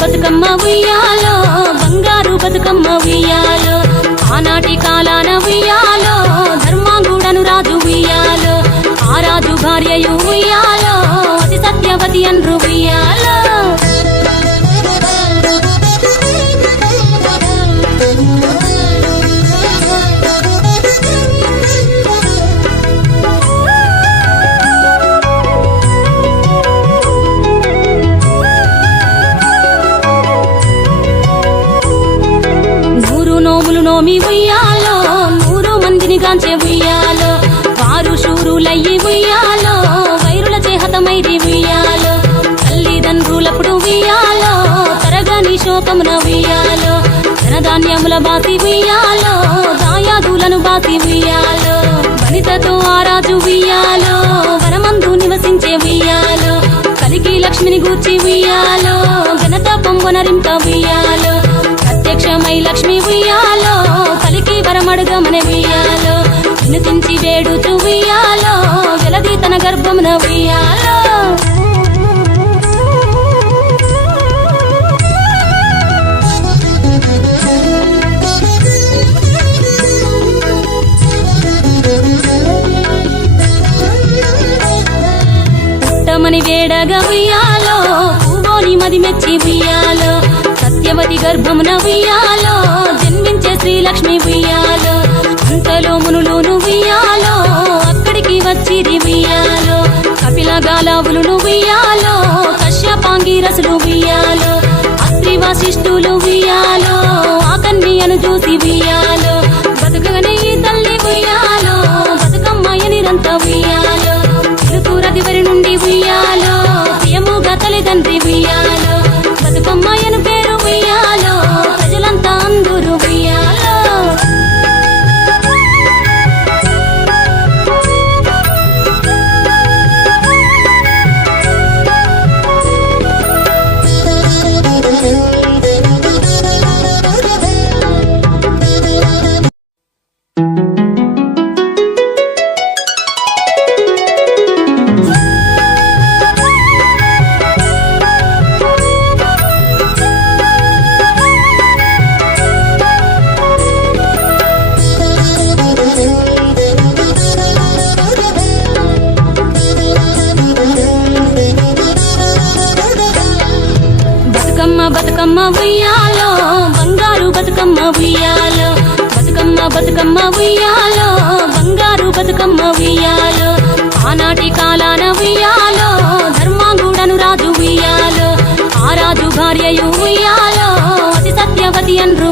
బతుకమ్మ ఉయ్యాలో బంగారు బతుకమ్మ ఉయ్యాలో ఆనాటి కాలాన ఉయ్యాలో ధర్మాంగుడను రాజు ఉయ్యాలో ఆ రాజు భార్యయు ఉయ్యాలో అతి సత్యవతి అన్రు ఉయ్యాలో నోమి ఉయ్యాలో 100 మందిని గాంచే ఉయ్యాలో వారు శూరులయ్యి ఉయ్యాలో వైరుల చేహతమైరి ఉయ్యాలో తల్లిదండ్రులప్పుడు ఉయ్యాలో తరగని శోకమున ఉయ్యాలో ధనధాన్యముల బాసి ఉయ్యాలో దాయాదులను బాసి ఉయ్యాలో వనితతో ఆరాజు ఉయ్యాలో వనమందు నివసించే ఉయ్యాలో కలికి లక్ష్మిని గూర్చి ఉయ్యాలో ఘనత పొంగునరింప ఉయ్యాలో ప్రత్యక్షమై లక్ష్మి ఉయ్యాలో కలికి వరమడుగమని ఉయ్యాలో వినుతించి వేడుచు ఉయ్యాలో వెలది తన గర్భమున ఉయ్యాలో పుట్టమని వేడగా ఉయ్యాలో పూవోని మది మెచ్చి ఉయ్యాలో సత్యవతి గర్భమున ఉయ్యాలో జన్మించే శ్రీలక్ష్మి ఉయ్యాలో అంతలో మునులును ఉయ్యాలో అక్కడికి వచ్చిరి ఉయ్యాలో కపిల గాలావులును ఉయ్యాలో కశ్యపాంగిరసులు ఉయ్యాలో అత్రి వశిష్ఠులు ఉయ్యాలో ఆ కన్యను చూసి ఉయ్యాలో బతుకగనే ఈ తల్లి ఉయ్యాలో బతుకమ్మయ్య నిరంత ఉయ్యాలో తిరుతురదివరి నుండి ఉయ్యాలో ప్రియముగా తల్లిదండ్రి ఉయ్యాలో బతుకమ్మయ్యను పేరు ఉయ్యాలో ప్రజలంతా అందరూ ఉయ్యాలో బతుకమ్మ ఉయ్యాలో బంగారు బతుకమ్మ ఉయ్యాలో బతుకమ్మ ఉయ్యాలో బంగారు బతుకమ్మ ఉయ్యాలో ఆనాటి కాలాన ఉయ్యాలో ధర్మాంగుడను రాజు ఉయ్యాలో ఆ రాజు భార్యయు ఉయ్యాలో అతి సత్యవతి అన్రు